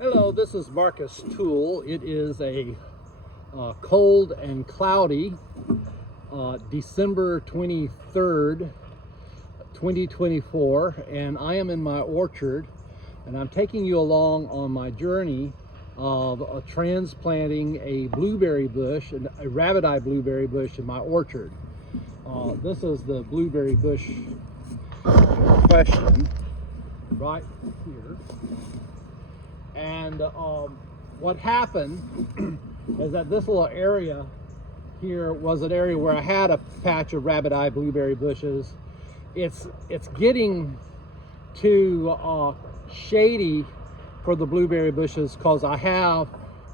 Hello, this is Marcus Tool. It is a cold and cloudy December 23rd, 2024, and I am in my orchard, and I'm taking you along on my journey of transplanting a blueberry bush, a rabbit-eye blueberry bush in my orchard. This is the blueberry bush question right here. And what happened is that this little area here was an area where I had a patch of rabbit-eye blueberry bushes. It's getting too shady for the blueberry bushes because I have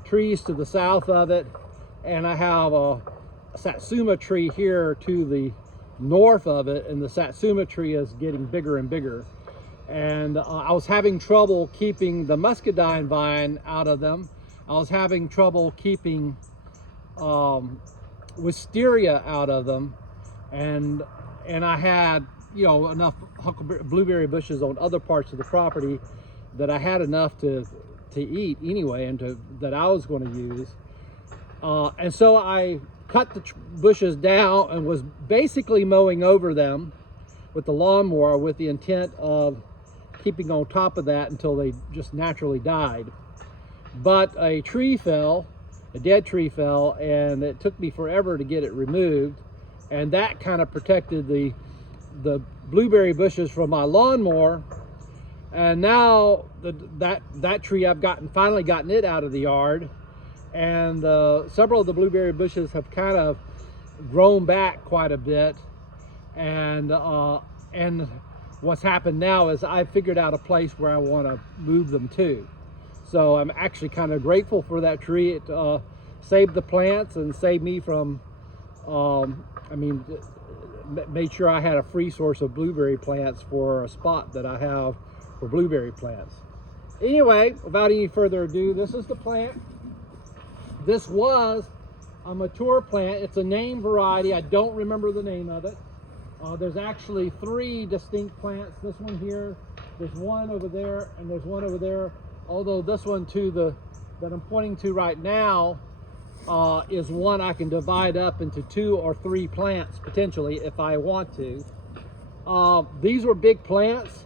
trees to the south of it, and I have a satsuma tree here to the north of it, and the satsuma tree is getting bigger and bigger. And I was having trouble keeping the muscadine vine out of them. I was having trouble keeping wisteria out of them, and I had enough blueberry bushes on other parts of the property that I had enough to eat anyway, and that I was going to use. And so I cut the bushes down and was basically mowing over them with the lawnmower with the intent of keeping on top of that until they just naturally died. But a tree fell, a dead tree fell, and it took me forever to get it removed, and that kind of protected the blueberry bushes from my lawnmower. And now that tree, I've finally gotten it out of the yard, and several of the blueberry bushes have kind of grown back quite a bit, and what's happened now is I figured out a place where I want to move them to. So I'm actually kind of grateful for that tree. It saved the plants and saved me from, made sure I had a free source of blueberry plants for a spot that I have for blueberry plants. Anyway, without any further ado, this is the plant. This was a mature plant. It's a name variety. I don't remember the name of it. There's actually 3 distinct plants. This one here, there's one over there, and there's one over there. Although this one that I'm pointing to right now is one I can divide up into 2 or 3 plants potentially if I want to. These were big plants.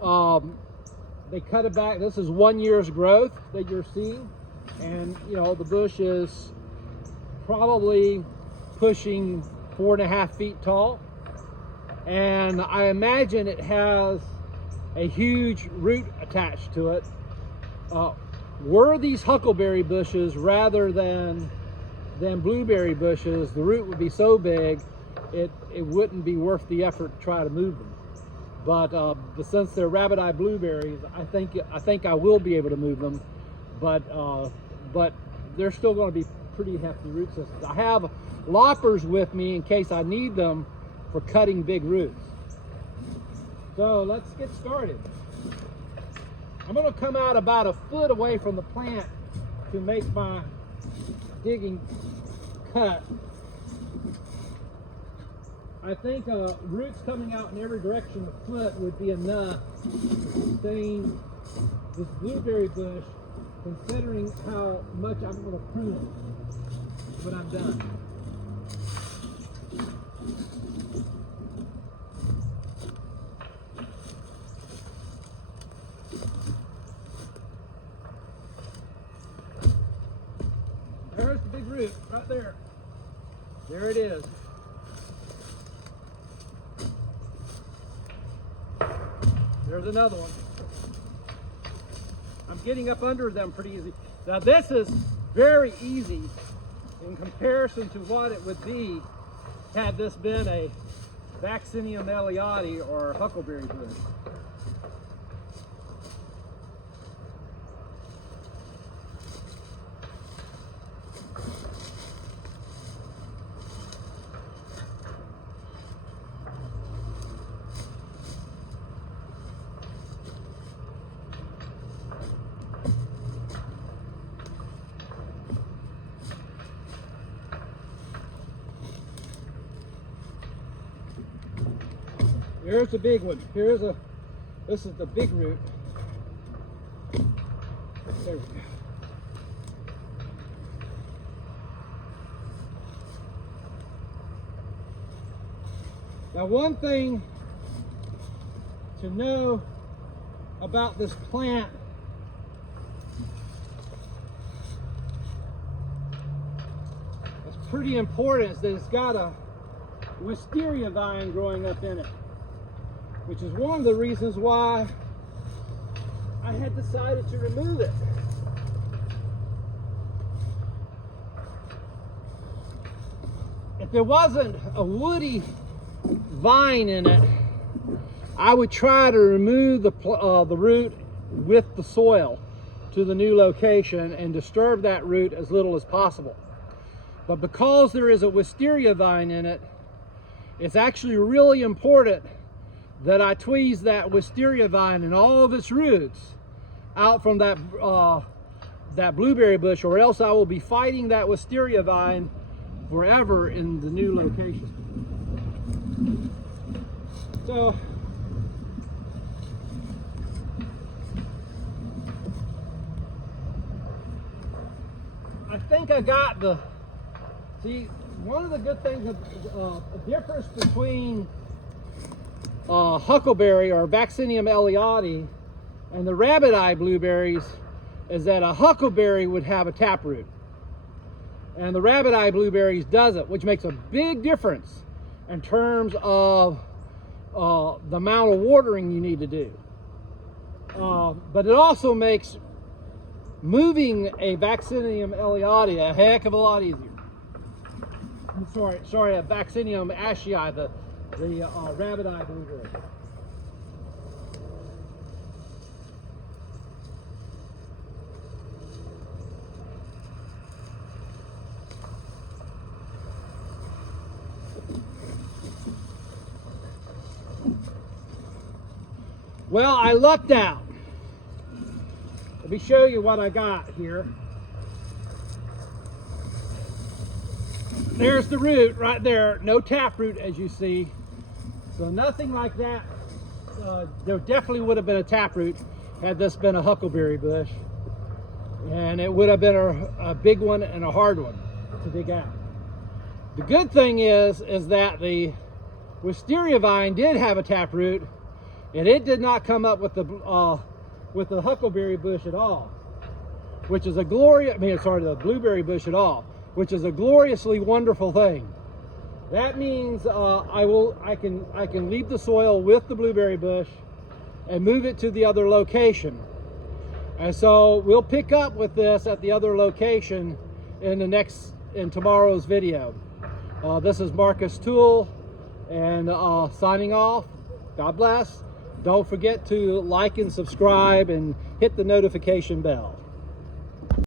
They cut it back. This is 1 year's growth that you're seeing, and the bush is probably pushing 4.5 feet tall. And I imagine it has a huge root attached to it. Were these huckleberry bushes rather than blueberry bushes, the root would be so big it wouldn't be worth the effort to try to move them. But since they're rabbit-eye blueberries, I think I will be able to move them. But they're still going to be pretty hefty root systems. I have loppers with me in case I need them for cutting big roots. So let's get started. I'm going to come out about 1 foot away from the plant to make my digging cut. I think roots coming out in every direction 1 foot would be enough to sustain this blueberry bush, considering how much I'm going to prune it when I'm done. There's the big root right there. There it is. There's another one. I'm getting up under them pretty easy. Now this is very easy in comparison to what it would be had this been a Vaccinium ellioti or huckleberry bush. Here's the big one. This is the big root. There we go. Now, one thing to know about this plant that's pretty important is that it's got a wisteria vine growing up in it, which is one of the reasons why I had decided to remove it. If there wasn't a woody vine in it, I would try to remove the root with the soil to the new location and disturb that root as little as possible. But because there is a wisteria vine in it, it's actually really important that I tweeze that wisteria vine and all of its roots out from that blueberry bush, or else I will be fighting that wisteria vine forever in the new location. So I think I got the, see, one of the good things, a difference between huckleberry or Vaccinium ellioti and the rabbit eye blueberries is that a huckleberry would have a taproot and the rabbit eye blueberries doesn't, which makes a big difference in terms of the amount of watering you need to do. But it also makes moving a Vaccinium ellioti a heck of a lot easier. Sorry, a Vaccinium ashii, the rabbit eye blueberry. Well, I lucked out. Let me show you what I got here. There's the root right there, no taproot as you see. So nothing like that. There definitely would have been a taproot had this been a huckleberry bush. And it would have been a big one and a hard one to dig out. The good thing is that the wisteria vine did have a taproot, and it did not come up with the huckleberry bush at all, which is a the blueberry bush at all, which is a gloriously wonderful thing. That means I can leave the soil with the blueberry bush and move it to the other location. And so we'll pick up with this at the other location in tomorrow's video. This is Marcus Toole, and signing off. God bless. Don't forget to like and subscribe and hit the notification bell.